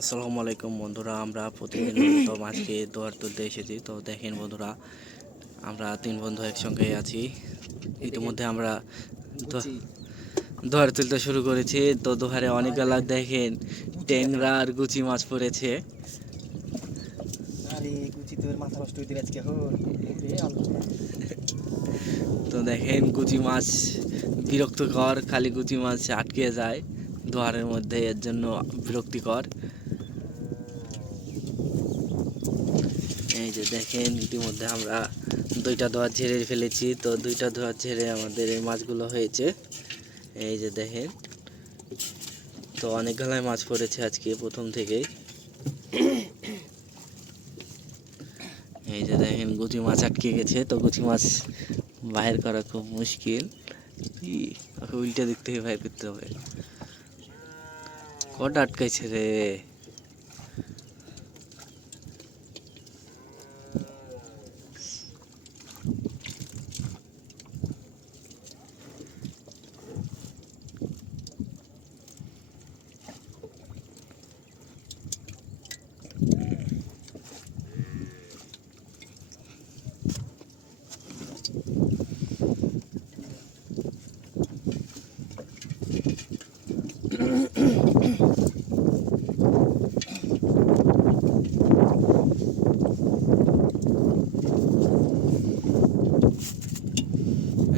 আসসালামু আলাইকুম বন্ধুরা, আমরা প্রতিদিন তো মাছকে দোয়ার তুলতে এসেছি। তো দেখেন বন্ধুরা, আমরা তিন বন্ধু একসঙ্গে আছি। ইতিমধ্যে আমরা দোয়ার তুলতে শুরু করেছি। তো দোহারে অনেকগুলা দেখেন ট্যাংরা আর গুচি মাছ পড়েছে। তো দেখেন গুচি মাছ বিরক্তকর, খালি গুচি মাছ আটকে যায় দোয়ারের মধ্যে, এর জন্য বিরক্তিকর। এই যে দেখেন ইতিমধ্যে আমরা দুইটা দোয়ার ঝেড়ে ফেলেছি। তো দুইটা দোয়ার ঝেড়ে আমাদের এই মাছগুলো হয়েছে। এই যে দেখেন, তো অনেক গালায় মাছ পড়েছে আজকে প্রথম থেকেই। এই যে দেখেন গুচি মাছ আটকে গেছে। তো গুচি মাছ বাইর করা খুব মুশকিল, ওকে উল্টে দিক থেকে বাইর করতে হবে। কটা আটকাইছে রে?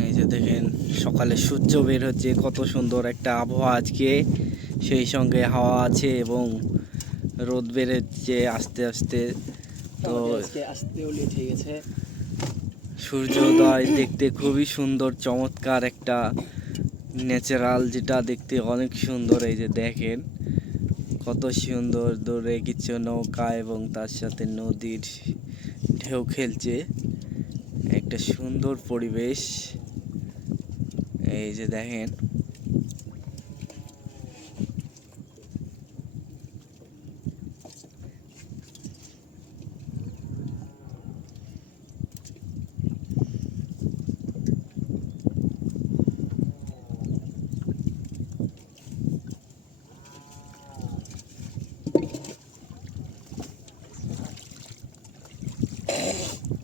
এই যে দেখেন সকালে সূর্য বের হচ্ছে, কত সুন্দর একটা আবহাওয়া আজকে। সেই সঙ্গে হাওয়া আছে এবং রোদ বের হচ্ছে আস্তে আস্তে। তো সূর্যোদয় দেখতে খুবই সুন্দর, চমৎকার একটা ন্যাচারাল, যেটা দেখতে অনেক সুন্দর। এই যে দেখেন কত সুন্দর, দূরে কিছু নৌকা এবং তার সাথে নদীর ঢেউ খেলছে, একটা সুন্দর পরিবেশ। এই যে দেখেন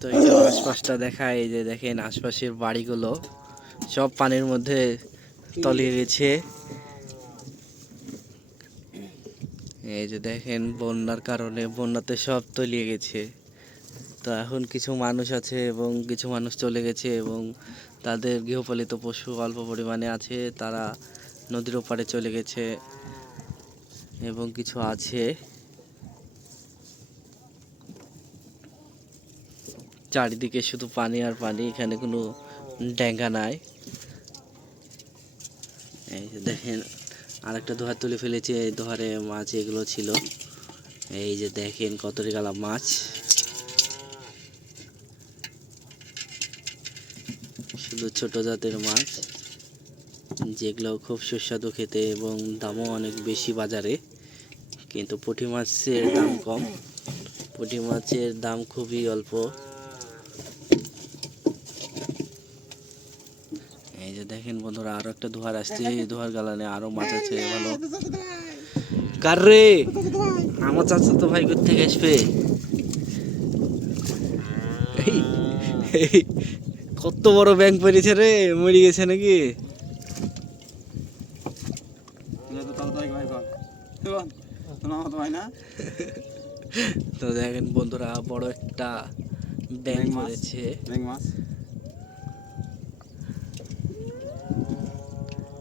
তো একটু আশপাশটা দেখায়। এই যে দেখেন আশপাশের বাড়িগুলো সব পানির মধ্যে তলিয়ে গেছে। এই যে দেখেন বন্যার কারণে বন্যাতে সব তলিয়ে গেছে। তো এখন কিছু মানুষ আছে এবং কিছু মানুষ চলে গেছে এবং তাদের গৃহপালিত পশু অল্প পরিমাণে আছে, তারা নদীর ওপারে চলে গেছে এবং কিছু আছে। চারিদিকে শুধু পানি আর পানি, এখানে কোনো ডেঙ্গা নাই। এই যে দেখেন আরেকটা দোহার তুলে ফেলেছে, এই দোহারে মাছ এগুলো ছিল। এই যে দেখেন কতটি গালা মাছ, শুধু ছোট জাতের মাছ, যেগুলো খুব সুস্বাদু খেতে এবং দামও অনেক বেশি বাজারে। কিন্তু পুঁটি মাছের দাম কম, পুঁটি মাছের দাম খুবই অল্প। এই যে দেখেন বন্ধুরা, আরো একটা দোহার আসছে, এই দোহার গালানে আরো মাছ আছে ভালো। কার রে? আমার চাচা তো ভাই কোথা থেকে আসবে? কত বড় ব্যাংক পড়েছে রে, মরে গেছে নাকি? তো দেখেন বন্ধুরা, বড় একটা ব্যাংক পড়েছে।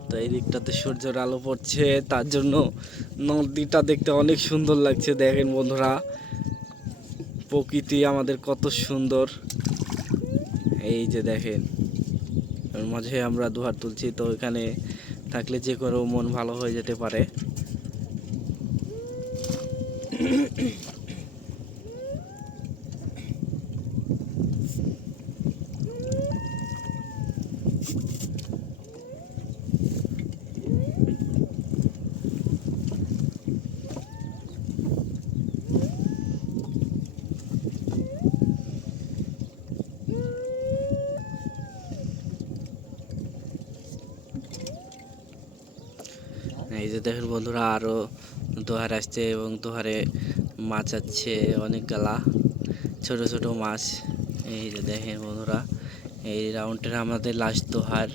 তো এই দিকটাতে সূর্যের আলো পড়ছে, তার জন্য নদীটা দেখতে অনেক সুন্দর লাগছে। দেখেন বন্ধুরা, প্রকৃতি আমাদের কত সুন্দর। এই যে দেখেন এর মাঝে আমরা দুহার তুলছি, তো এখানে থাকলে যে কোনো মন ভালো হয়ে যেতে পারে। এই যে দেখেন বন্ধুরা, আরো দোহার আসছে এবং দোহারে মাছ আছে অনেক গালা ছোট ছোট মাছ। এই যে দেখেন বন্ধুরা, এই রাউন্ডের আমাদের লাস্ট দোহার।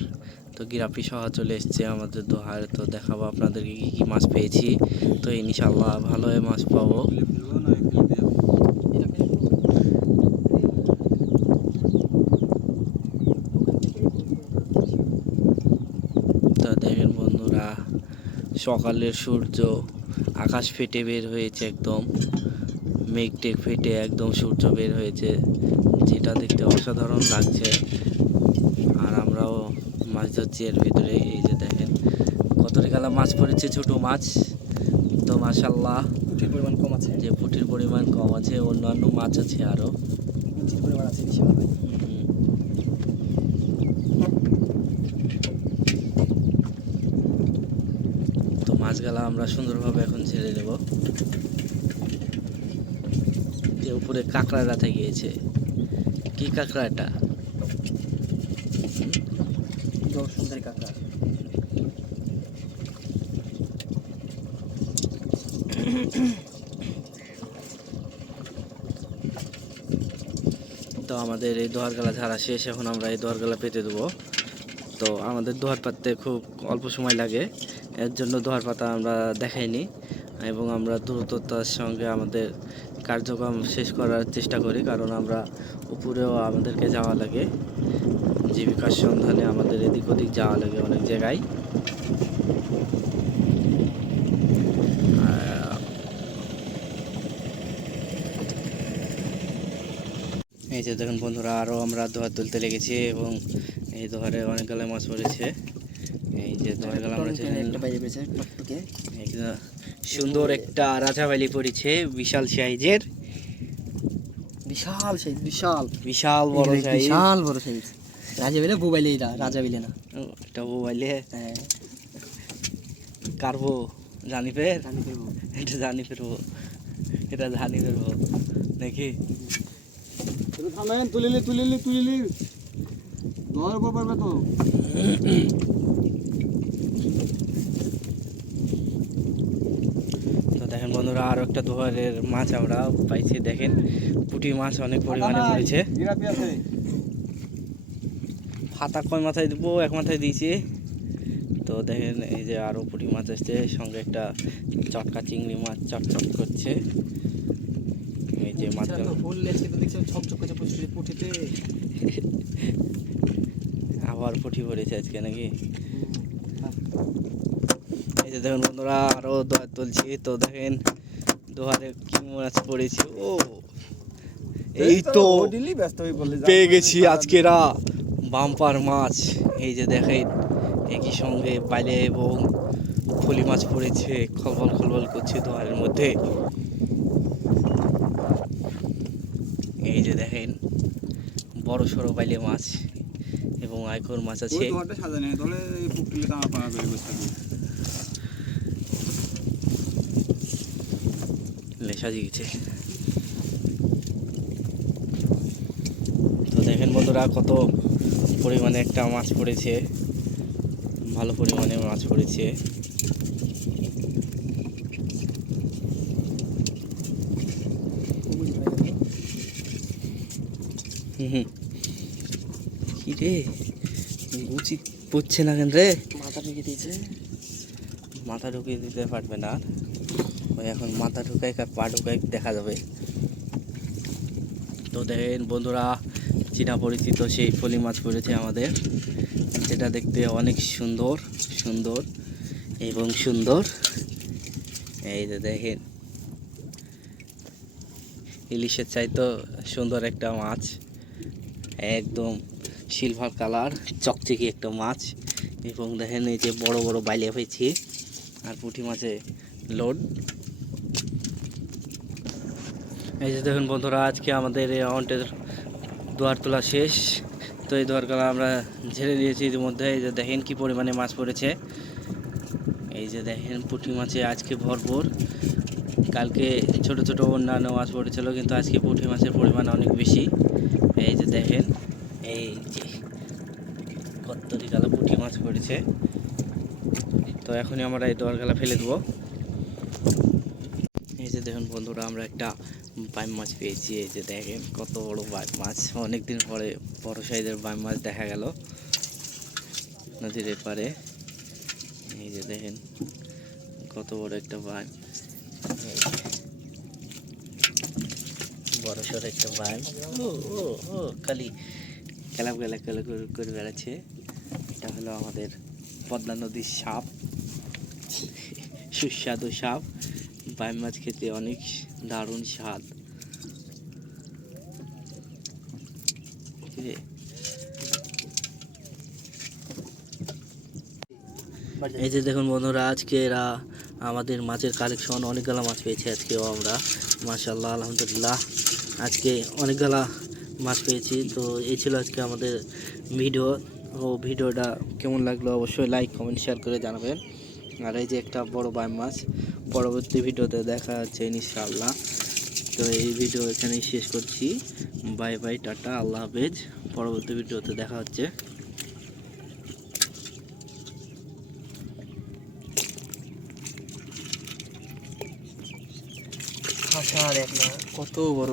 তো গিরাপি সহ চলে এসছে আমাদের দোহার। তো দেখাবো আপনাদেরকে কী কী মাছ পেয়েছি। তো ইনশাল্লাহ ভালো মাছ পাবো। তো দেখেন বন্ধুরা, সকালের সূর্য আকাশ ফেটে বের হয়েছে, একদম মেঘ টেক ফেটে একদম সূর্য বের হয়েছে, যেটা দেখতে অসাধারণ লাগছে। আর আমরাও মাছ ধরছি এর ভিতরে। এই যে দেখেন কত গালা মাছ পড়েছে, ছোট মাছ। তো মাশাল্লাহ পুঁটির পরিমাণ কম আছে, যে পুঁটির পরিমাণ কম আছে, অন্যান্য মাছ আছে আরও পুঁটির পরিমাণ আছে বেশি ভাবে। তো মাছগুলা আমরা সুন্দরভাবে এখন ছেড়ে দেব। যে উপরে কাঁকড়া রাতে গিয়েছে, কি কাঁকড়া এটা? সুন্দরী কাঁকড়া। তো আমাদের এই দোহারগালা ঝাড়া শেষ, এখন আমরা এই দোহারগালা পেতে দেবো। তো আমাদের দোহার পাততে খুব অল্প সময় লাগে, এর জন্য দোহার পাতা আমরা দেখাইনি এবং আমরা দ্রুততার সঙ্গে আমাদের কার্যক্রম শেষ করার চেষ্টা করি, কারণ আমরা উপরেও আমাদেরকে যাওয়া লাগে, জীবিকার সন্ধানে আমাদের এদিক ওদিক যাওয়া লাগে অনেক জায়গায়। এই যে দেখুন বন্ধুরা, আরও আমরা দোহার তুলতে লেগেছি এবং এই দোহারে অনেক গালে মাছ পড়েছে। এই যে দোহার গালা আমরা সুন্দর একটা রাজাবালি পড়েছে, বিশাল সাইজের, বিশাল সাইজ, বিশাল বিশাল বড় সাইজ, বিশাল বড় সাইজ। রাজা বিলে বুবাইলে, এটা রাজা বিলে না, এটা বুবাইলে। হ্যাঁ, কারবো জানি ফের, জানি ফেরবো, এটা জানি ফেরবো, এটা জানি ফেরবো নাকি? থামেন, তুলিলি তুলিলি তুলিলি, দোয়ার উপর পড়বে তো। তো দেখেন বন্ধুরা, আরও একটা দোহারের মাছ আমরা পাইছি। দেখেন পুঁটি মাছ অনেক পরিমাণে পড়েছে। ফাতা কয় মাথায় দিব, এক মাথায় দিয়েছি। তো দেখেন এই যে আরও পুঁটি মাছ আসছে, সঙ্গে একটা চটকা চিংড়ি মাছ চটচট করছে। এই যে মাছগুলো আবার পুঁটি পড়েছে আজকে নাকি? এই যে দেখুন বন্ধুরা, আরও দোহার তুলছি। তো দেখেন দোহারে কি মাছ পড়েছে। ও এই তো পেয়ে গেছি আজকেরা বাম্পার মাছ। এই যে দেখেন একই সঙ্গে বাইলে এবং ফলি মাছ পড়েছে, খলবল খলবল করছে দোহারের মধ্যে। এই যে দেখেন বড় সড়ো বাইলে মাছ এবং আইকর মাছ আছে। সাজিয়ে গেছে। তো দেখেন বন্ধুরা, কত পরিমাণে একটা মাছ পড়েছে, ভালো পরিমাণে মাছ পড়েছে। কি রে গুচি পড়ছে না কেন রে? মাথা ঢুকিয়ে দিয়েছে। মাথা ঢুকিয়ে দিতে পারবে না, ওই এখন মাথা ঢুকাই পা ঢুকাই দেখা যাবে। তো দেখেন বন্ধুরা, চীনা পরিচিত সেই ফলি মাছ পড়েছে আমাদের, যেটা দেখতে অনেক সুন্দর সুন্দর এবং সুন্দর। এই যে দেখেন ইলিশের চাইতো সুন্দর একটা মাছ, একদম সিলভার কালার চকচকে একটা মাছ। এবং দেখেন এই যে বড় বড় বাইলে হয়েছে আর পুঁটি মাছে লোড। এই যে দেখুন বন্ধুরা, আজকে আমাদের এই রাউন্ডের দোয়ার তোলা শেষ। তো এই দোয়ারগুলো আমরা ঝেড়ে দিয়েছি ইতিমধ্যে। এই যে দেখেন কি পরিমাণে মাছ পড়েছে। এই যে দেখেন পুঁটি মাছে আজকে ভরপুর, কালকে ছোট ছোট অন্যান্য মাছ পড়েছিল, কিন্তু আজকে পুঁটি মাছের পরিমাণ অনেক বেশি। এই যে দেখেন এই যে কত্তরি গালা পুঁটি মাছ পড়েছে। তো এখনই আমরা এই দোয়ারগালা ফেলে দেবো। যে দেখুন বন্ধুরা, আমরা একটা বাইম মাছ পেয়েছি। এই যে দেখেন কত বড় বাইম মাছ, অনেকদিন পরে বড় সাইজের বাইম মাছ দেখা গেল নদীর এপারে। এই যে দেখেন কত বড় একটা বাইম, বড় সড় একটা বাইম। ও ও ও খালি খেলা করে বেড়াচ্ছে। এটা হলো আমাদের পদ্মা নদীর সাপ, সুস্বাদু সাপ। বাইম মাছ খেতে অনেক দারুণ স্বাদ। এই যে দেখুন বন্ধুরা, আজকে এরা আমাদের মাছের কালেকশন অনেকগুলা মাছ পেয়েছি আজকেও আমরা, মাশাআল্লাহ আলহামদুলিল্লাহ। আজকে অনেকগুলা মাছ পেয়েছি। তো এই ছিল আজকে আমাদের ভিডিও। ও ভিডিওটা কেমন লাগলো অবশ্যই লাইক কমেন্ট শেয়ার করে জানাবেন। আর এই যে একটা বড় বাইম মাছ, পরবর্তী ভিডিওতে দেখা যাচ্ছে ইনশাআল্লাহ। তো এই ভিডিও এখানেই শেষ করছি। বাই বাই, টাটা, আল্লাহ হাফেজ। পরবর্তী ভিডিওতে দেখা হচ্ছে। দেখ না কত বড়।